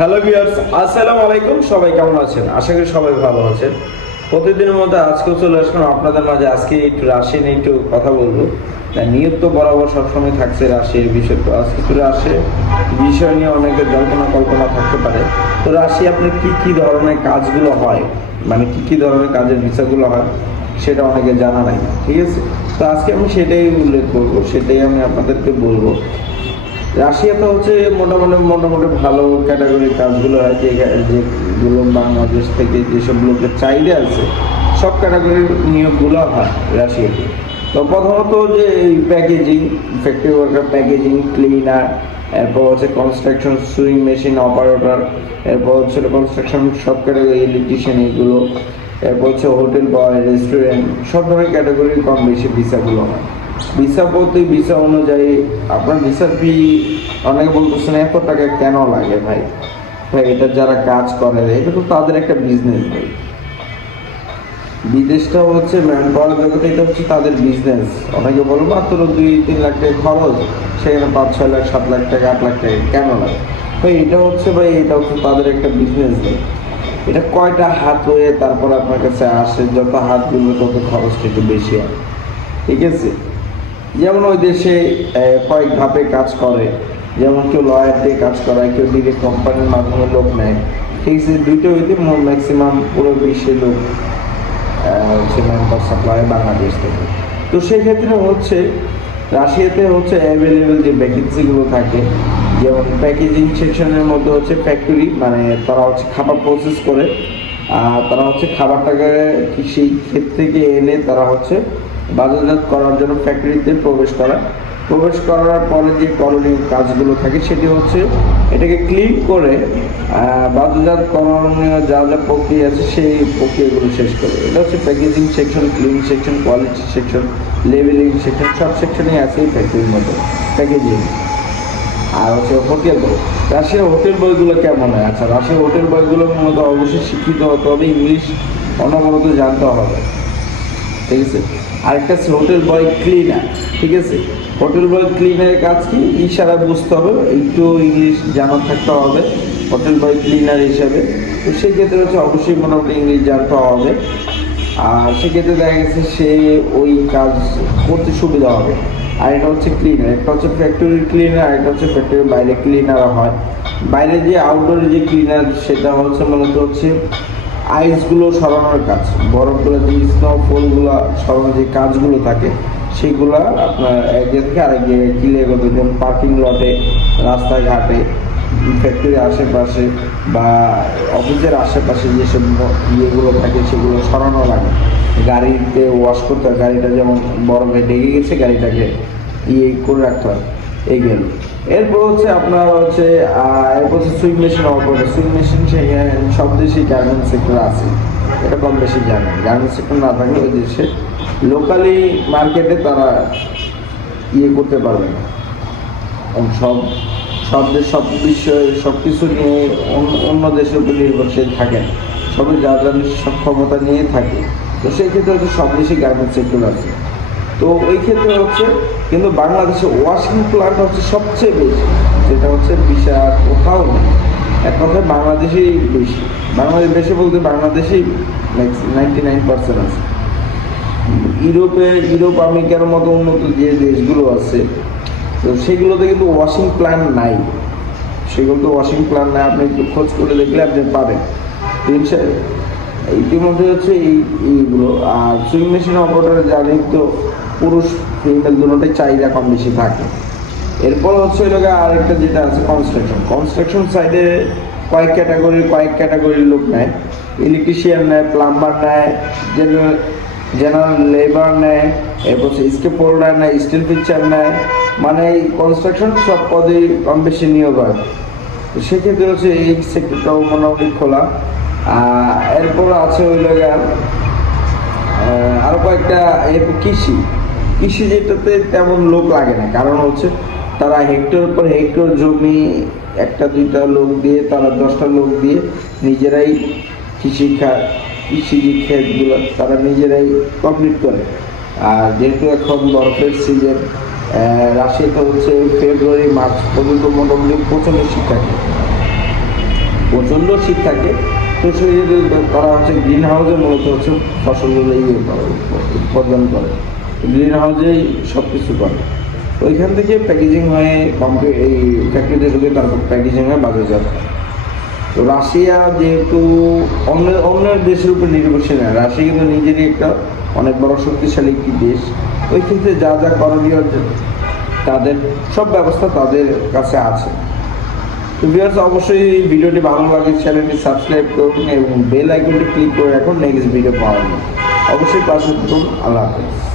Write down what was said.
Hello viewers, আসসালামু আলাইকুম। সবাই কেমন আছেন? আশা করি সবাই ভালো আছেন। প্রতিদিনের মধ্যে আজকেও চলে আসলাম আপনাদের মাঝে। আজকে একটু রাশি নিয়ে একটু কথা বলবো। নিয়ত তো বরাবর সবসময় থাকছে রাশির বিষয়, তো আজকে একটু রাশির বিষয় নিয়ে অনেকের জল্পনা কল্পনা থাকতে পারে। তো রাশি আপনার কি কি ধরনের কাজগুলো হয়, মানে কি কি ধরনের কাজের বিষয়গুলো হয়, সেটা অনেকে জানা নাই, ঠিক আছে? তো আজকে আমি সেটাই উল্লেখ করবো, সেটাই আমি আপনাদেরকে বলবো। রাশিয়াতে হচ্ছে মোটামুটি মোটামুটি ভালো ক্যাটাগরির কাজগুলো হয়, যেগুলো বাংলাদেশ থেকে যেসব লোকের চাহিদা আছে সব ক্যাটাগরির নিয়োগগুলো হয় রাশিয়াতে। তো প্রথমত যে এই packaging, factory worker, packaging, cleaner, এরপর হচ্ছে কনস্ট্রাকশন, সুইং মেশিন অপারেটর, এরপর হচ্ছে কনস্ট্রাকশন সব ক্যাটাগরি, ইলেকট্রিশিয়ান এগুলো, এরপর হচ্ছে হোটেল বয়, রেস্টুরেন্ট, সব ধরনের ক্যাটাগরির কম বেশি ভিসাগুলো হয়। ভিসা বলতে ভিসা অনুযায়ী আপনার ভিসার ফি অনেকে বলতেছেন এত টাকা কেন লাগে ভাই। ভাই এটা যারা কাজ করে এটা তো তাদের একটা বিজনেস ভাই। বিদেশটা হচ্ছে ম্যান পাওয়ার জগতে, এটা হচ্ছে তাদের বিজনেস। অনেকে বলবো মাত্র 2-3 লাখ টাকা খরচ, সেখানে 5-6 লাখ 7 লাখ টাকা 8 লাখ টাকা কেন লাগে ভাই? এটা হচ্ছে ভাই, এটা হচ্ছে তাদের একটা বিজনেস ভাই। এটা কয়টা হাত হয়ে তারপর আপনার কাছে আসে, যত হাতগুলো তত খরচটা একটু বেশি হয়, ঠিক আছে? যেমন ওই দেশে কয়েক ধাপে কাজ করে, যেমন কেউ লয়ার দিয়ে কাজ করায়, কেউ ডিরেক্ট কোম্পানির মাধ্যমে লোক নেয়, ঠিক আছে? দুইটা হইতে ম্যাক্সিমাম পুরো বিশ্বে লোক হচ্ছে ম্যান পাওয়ার সাপ্লাই বাংলাদেশ থেকে। তো সেক্ষেত্রে হচ্ছে রাশিয়াতে হচ্ছে অ্যাভেলেবেল যে ভ্যাকেন্সিগুলো থাকে, যেমন প্যাকেজিং সেকশনের মধ্যে হচ্ছে ফ্যাক্টরি, মানে তারা হচ্ছে খাবার প্রসেস করে, তারা হচ্ছে খাবারটাকে সেই ক্ষেত থেকে এনে তারা হচ্ছে বাজারজাত করার জন্য ফ্যাক্টরিতে প্রবেশ করার পরে যে করণীয় কাজগুলো থাকে সেটি হচ্ছে এটাকে ক্লিন করে বাজারজাত করণীয় যা যা প্রক্রিয়া আছে সেই প্রক্রিয়াগুলো শেষ করে। এটা হচ্ছে packaging section, clean section, quality section, labelling section, সব সেকশনেই আছে এই ফ্যাক্টরির মতো প্যাকেজিং। আর হচ্ছে হোটেল বই, রাশিয়ার হোটেল বইগুলো কেমন হয়? আচ্ছা, রাশিয়ার হোটেল বইগুলোর মধ্যে অবশ্যই শিক্ষিত হতে হবে, ইংলিশ অনবরত জানতে হবে, ঠিক আছে? আরেকটা আছে হোটেল বয় ক্লিনার, ঠিক আছে? হোটেল বয় ক্লিনারের কাজ কি? ইশারা বুঝতে হবে, একটু ইংলিশ জানা থাকতে হবে হোটেল বয় ক্লিনার হিসাবে। তো সেক্ষেত্রে হচ্ছে অবশ্যই মোটামুটি ইংলিশ জানতে হবে। আর সেক্ষেত্রে দেখা গেছে সে ওই কাজ করতে সুবিধা হবে। আর এটা হচ্ছে ক্লিনার, একটা হচ্ছে ফ্যাক্টরির ক্লিনার, আর একটা হচ্ছে ফ্যাক্টরির বাইরে ক্লিনার হয়। বাইরে যে আউটডোরে যে ক্লিনার, সেটা হচ্ছে মূলত হচ্ছে আইসগুলো সরানোর কাজ, বরফগুলো যে স্নোফলগুলো সরানোর যে কাজগুলো থাকে সেগুলো আপনার এক জায়গা থেকে আরেক জায়গায় ক্লিয়ার করতে, যেমন পার্কিং লটে, রাস্তাঘাটে, ফ্যাক্টরির আশেপাশে বা অফিসের আশেপাশে যেসব ইয়েগুলো থাকে সেগুলো সরানো লাগে। গাড়িতে ওয়াশ করতে হয়, গাড়িটা যেমন বরফে ঢেকে গেছে গাড়িটাকে ইয়ে করে রাখতে হয়, এই গেল। এরপর হচ্ছে আপনার হচ্ছে এরপর হচ্ছে sewing machine operator. Sewing machine সেখানে সব দেশেই গার্মেন্টস সেক্টর আছে, এটা কম বেশি জানেন। গার্মেন্টস সেক্টর না থাকলে ওই দেশে লোকালি মার্কেটে তারা ইয়ে করতে পারবে না। সব সব দেশ সব বিষয়ে সব কিছু নিয়ে অন্য দেশের উপর নির্ভরশীল থাকেন, সবাই যা যার সক্ষমতা নিয়ে থাকে। তো সেই ক্ষেত্রে হচ্ছে সব দেশে গার্মেন্টস সেক্টর আছে। তো ওই ক্ষেত্রে হচ্ছে কিন্তু বাংলাদেশে ওয়াশিং প্ল্যান্ট হচ্ছে সবচেয়ে বেশি, যেটা হচ্ছে বিশাল কোথাও নেই। এক কথায় বাংলাদেশেই বেশি, বাংলাদেশ বেশি বলতে বাংলাদেশেই 99% আছে। ইউরোপ আমেরিকার মতো উন্নত যে দেশগুলো আছে, তো সেগুলোতে কিন্তু ওয়াশিং প্ল্যান্ট নাই। সেগুলো তো ওয়াশিং প্ল্যান্ট নাই, আপনি একটু খোঁজ করে দেখলে আপনি পাবেন। ইতিমধ্যে হচ্ছে এইগুলো। আর সুইং মেশিন অপারেটরে জানি তো পুরুষ ফিমেল দুটোটাই চাহিদা কম বেশি থাকে। এরপর হচ্ছে ওই লোকে আরেকটা যেটা আছে কনস্ট্রাকশন সাইডে কয়েক ক্যাটাগরির লোক নেয়। ইলেকট্রিশিয়ান নেয়, প্লাম্বার নেয়, জেনারেল লেবার নেয়, এরপর হচ্ছে স্কেপ হোল্ডার নেয়, স্টিল পিকচার নেয়, মানে এই কনস্ট্রাকশন সব পদেই কম বেশি নিয়োগ হয়। তো সেক্ষেত্রে হচ্ছে এই সেক্টরটাও মোটামুটি খোলা। এরপর আছে ওই জায়গা আরো কয়েকটা। এরপর কৃষি যেটাতে তেমন লোক লাগে না, কারণ হচ্ছে তারা হেক্টর পর হেক্টর জমি 1-2টা লোক দিয়ে, তারা 10টা লোক দিয়ে নিজেরাই কৃষি যে ক্ষেতগুলো তারা নিজেরাই কমপ্লিট করে। আর যেহেতু এখন বরফের সিজন, রাশিয়াতে হচ্ছে ফেব্রুয়ারি মার্চ পর্যন্ত মোটামুটি প্রচণ্ড শীত থাকে। প্রচণ্ড শীত থাকে, তো সেই তারা হচ্ছে গ্রিন হাউসে মূলত হচ্ছে ফসলগুলো উৎপাদন করে, গ্রিন হাউসেই সব কিছু করে। ওইখান থেকে প্যাকেজিং হয়ে এই ফ্যাক্টরিতে ঢুকে তারপর প্যাকেজিং হয়ে বাজারজাত হয়। তো রাশিয়া যেহেতু অন্য দেশের উপর নির্ভরশীল না, রাশিয়া কিন্তু নিজেরই একটা অনেক বড় শক্তিশালী একটি দেশ। ওই ক্ষেত্রে যা যা করণীয় তাদের সব ব্যবস্থা তাদের কাছে আছে। তো ভিউয়ার্স, অবশ্যই এই ভিডিওটি ভালো লাগে চ্যানেলটি সাবস্ক্রাইব করুন এবং বেল আইকনটি ক্লিক করে রাখুন নেক্সট ভিডিও পাওয়ার জন্য। অবশ্যই পাশে থাকুন। আল্লাহ হাফেজ।